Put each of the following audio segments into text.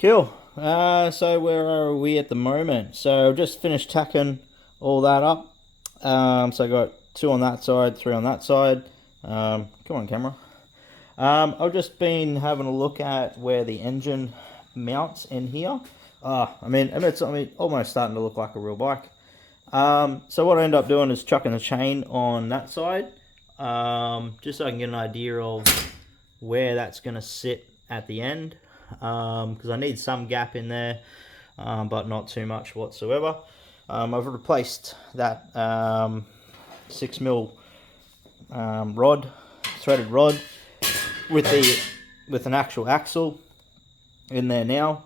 Cool. So where are we at the moment? So I've just finished tacking all that up. So I got 2 on that side, 3 on that side. Come on, camera. I've just been having a look at where the engine mounts in here. I mean, it's almost starting to look like a real bike. So what I end up doing is chucking the chain on that side, just so I can get an idea of where that's going to sit at the end, because I need some gap in there, but not too much whatsoever. I've replaced that 6mm rod, threaded rod, with an actual axle in there now.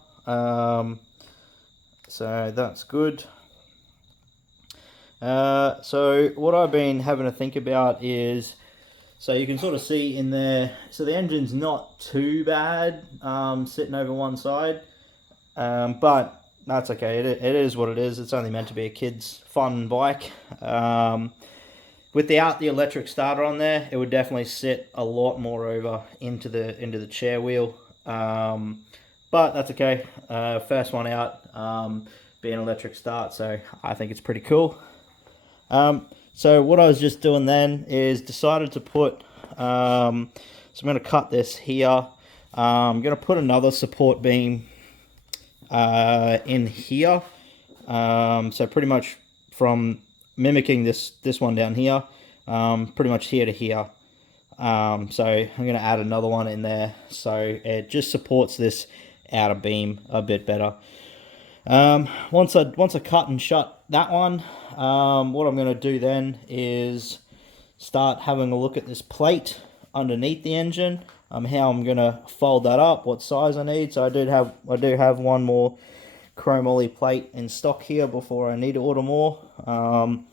So that's good. So what I've been having to think about is, so you can sort of see in there, so the engine's not too bad, sitting over one side, but that's okay. It is what it is. It's only meant to be a kid's fun bike. Without the electric starter on there, it would definitely sit a lot more over into the chair wheel. But that's okay. First one out, being electric start, so I think it's pretty cool. So what I was just doing then is decided to put, so I'm going to cut this here. I'm going to put another support beam in here. So pretty much from mimicking this one down here, pretty much here to here. So I'm going to add another one in there, so it just supports this outer beam a bit better. Once I cut and shut that one, what I'm going to do then is start having a look at this plate underneath the engine, how I'm going to fold that up, what size I need. So I do have one more chrome Moly plate in stock here before I need to order more. And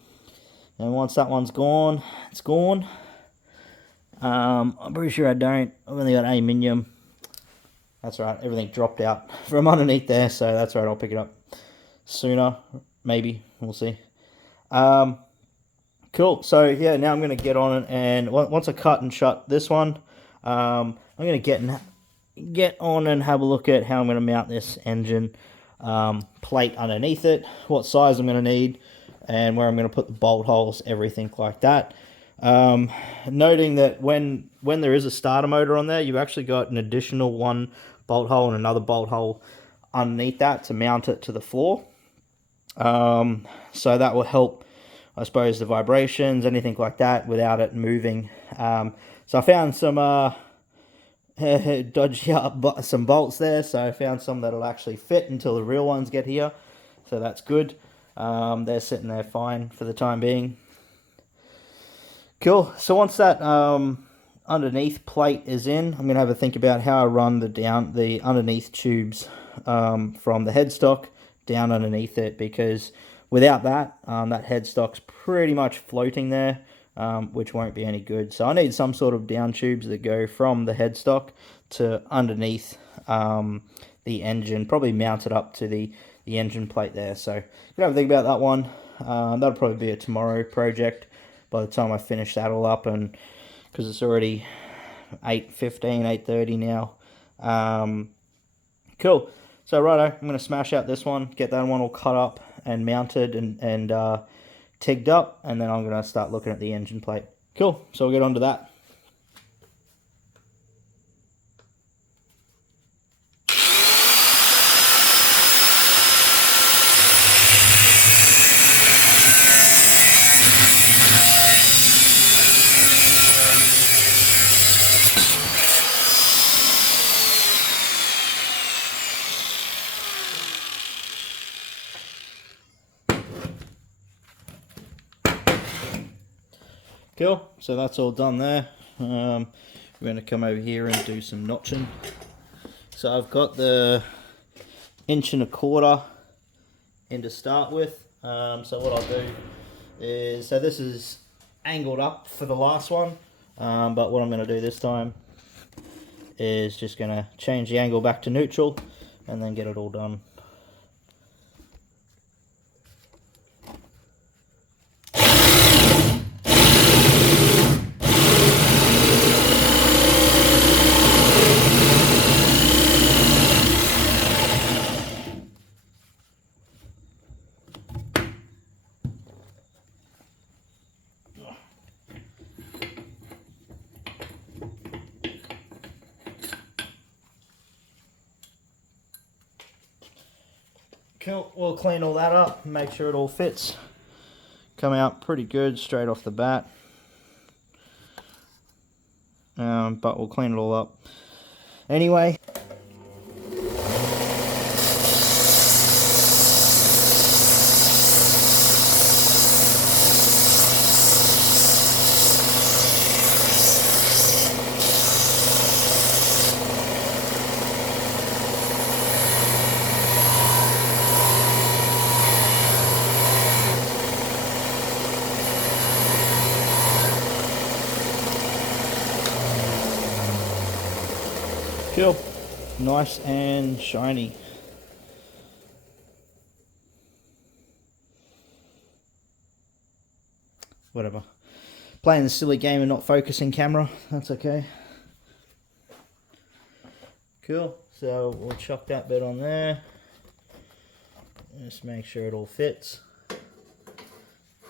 once that one's gone, it's gone. I'm pretty sure I've only got aluminium. That's right, everything dropped out from underneath there, so that's right, I'll pick it up sooner, maybe, we'll see. Cool, so yeah, now I'm going to get on it, and once I cut and shut this one, I'm going to get on and have a look at how I'm going to mount this engine plate underneath it, what size I'm going to need, and where I'm going to put the bolt holes, everything like that. Noting that when there is a starter motor on there, you've actually got an additional one bolt hole and another bolt hole underneath that to mount it to the floor. So that will help, I suppose, the vibrations, anything like that, without it moving. So I found some dodgy up some bolts there, so I found some that'll actually fit until the real ones get here, so that's good. They're sitting there fine for the time being. Cool. So once that underneath plate is in, I'm going to have a think about how I run the underneath tubes from the headstock down underneath it, because without that, that headstock's pretty much floating there, which won't be any good. So I need some sort of down tubes that go from the headstock to underneath the engine, probably mounted up to the engine plate there. So I'm going to have a think about that one. That'll probably be a tomorrow project by the time I finish that all up, and because it's already 8:15, 8:30 now. Cool. So righto, I'm going to smash out this one, get that one all cut up and mounted and tigged up, and then I'm going to start looking at the engine plate. Cool, so we'll get on to that. Cool, so that's all done there. We're going to come over here and do some notching. So I've got the 1.25 inch in to start with. So what I'll do is, so this is angled up for the last one, but what I'm going to do this time is just going to change the angle back to neutral and then get it all done. Cool, we'll clean all that up, make sure it all fits. Come out pretty good straight off the bat. But we'll clean it all up anyway. Cool, nice and shiny. Whatever. Playing the silly game and not focusing camera, that's okay. Cool, so we'll chuck that bit on there. Just make sure it all fits.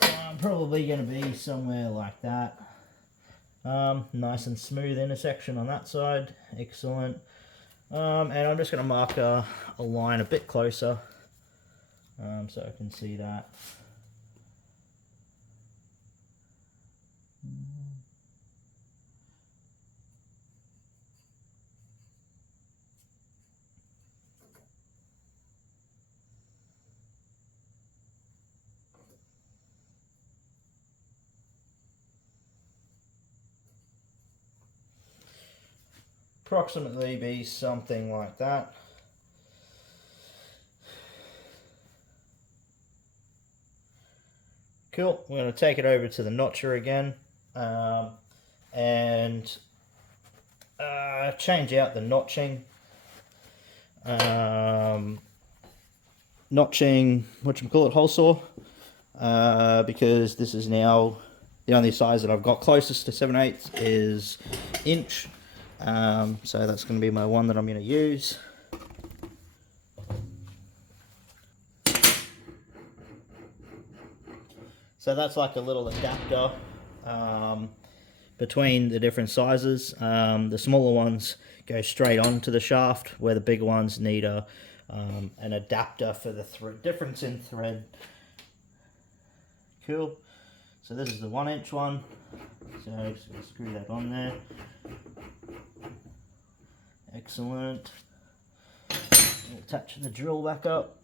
I'm probably going to be somewhere like that. Nice and smooth intersection on that side, excellent. And I'm just going to mark a line a bit closer, so I can see that. Approximately be something like that. Cool, we're going to take it over to the notcher again and change out the notching. Notching, whatchamacallit, hole saw, because this is now the only size that I've got closest to 7/8 is inch. So that's going to be my one that I'm going to use. So that's like a little adapter between the different sizes. The smaller ones go straight onto the shaft, where the bigger ones need an adapter for the difference in thread. Cool. So this is the 1-inch one. So just going to screw that on there. Excellent. We'll attach the drill back up.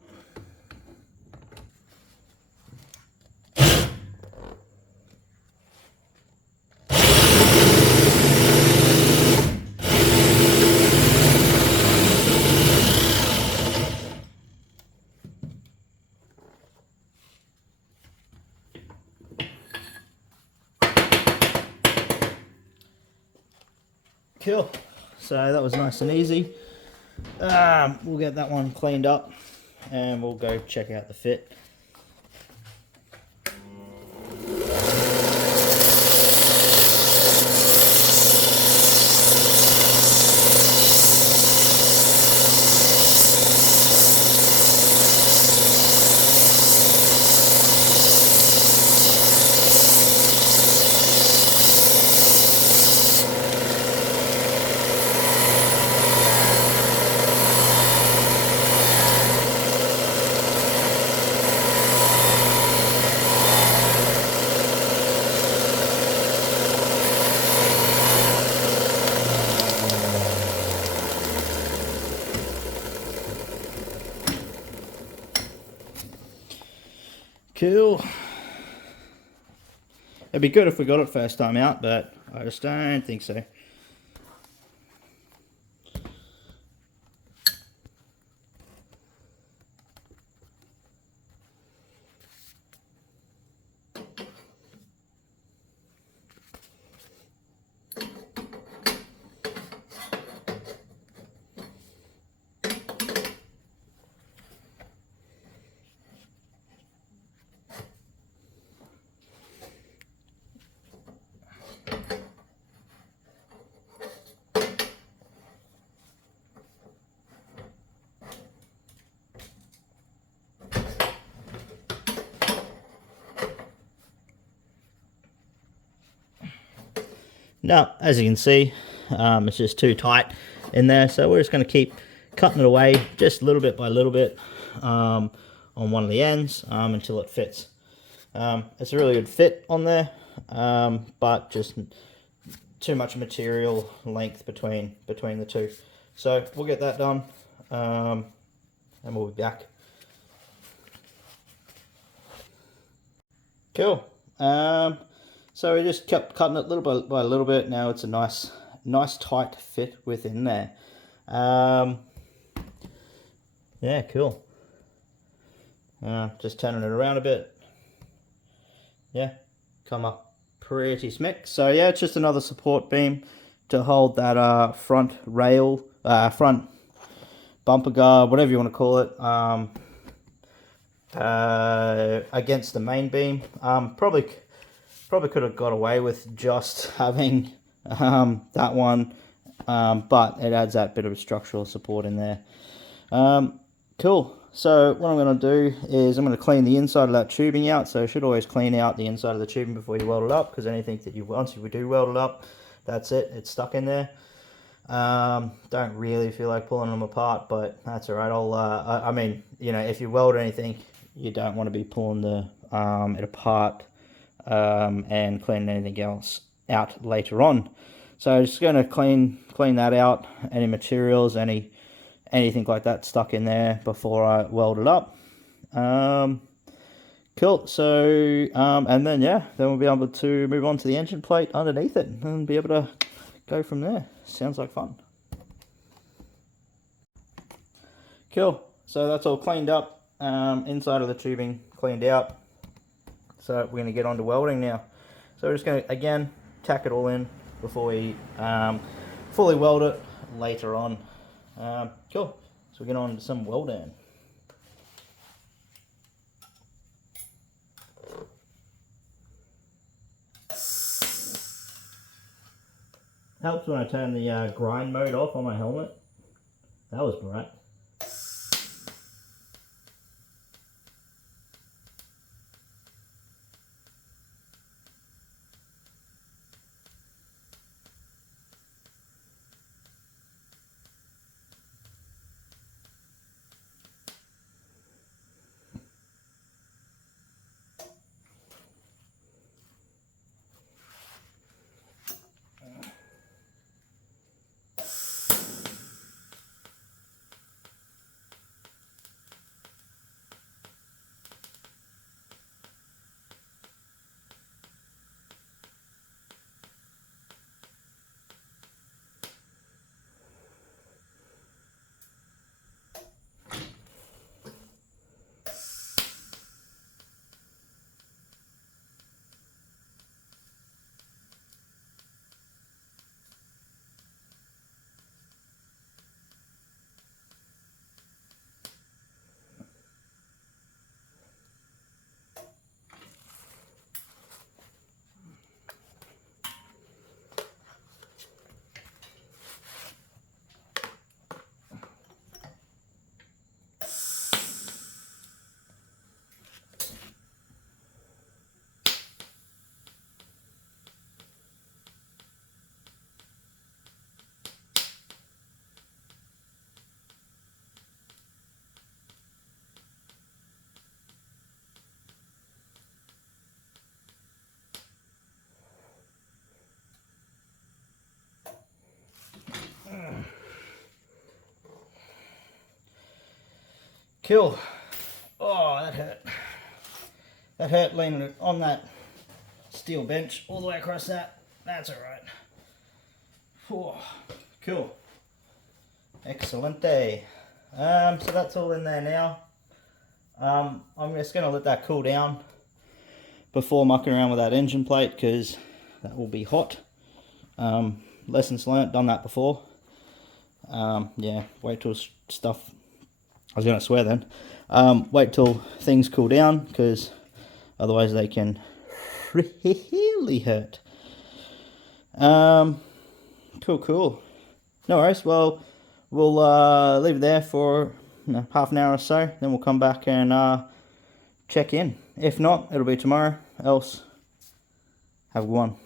Cool. So that was nice and easy. We'll get that one cleaned up and we'll go check out the fit. Cool. It'd be good if we got it first time out, but I just don't think so. Now, as you can see, it's just too tight in there, so we're just going to keep cutting it away just little bit by little bit on one of the ends until it fits. It's a really good fit on there, but just too much material length between the two. So we'll get that done, and we'll be back. Cool. So we just kept cutting it little by little bit. Now it's a nice tight fit within there. Yeah, cool. Just turning it around a bit. Yeah, come up pretty smick. So yeah, it's just another support beam to hold that front rail, front bumper guard, whatever you want to call it, against the main beam. Probably could have got away with just having that one, but it adds that bit of structural support in there. Cool. So what I'm going to do is I'm going to clean the inside of that tubing out. So you should always clean out the inside of the tubing before you weld it up, because anything that once you do weld it up, that's it, it's stuck in there. Don't really feel like pulling them apart, but that's all right. I mean, you know, if you weld anything, you don't want to be pulling the it apart and cleaning anything else out later on. So just going to clean that out, any materials, anything like that stuck in there before I weld it up. Cool. So and then yeah, then we'll be able to move on to the engine plate underneath it and be able to go from there. Sounds like fun. Cool. So that's all cleaned up, inside of the tubing cleaned out. So we're going to get on to welding now. So we're just going to again tack it all in before we fully weld it later on. Cool. So we get on to some welding. Helps when I turn the grind mode off on my helmet. That was bright. Cool. Oh, that hurt. That hurt leaning on that steel bench all the way across that. That's all right. Oh, cool. Excelente. So that's all in there now. I'm just going to let that cool down before mucking around with that engine plate, because that will be hot. Lessons learnt, done that before. Yeah, wait till stuff... I was going to swear then. Wait till things cool down, because otherwise they can really hurt. Cool. No worries. Well, we'll leave it there for half an hour or so. Then we'll come back and check in. If not, it'll be tomorrow. Else, have a good one.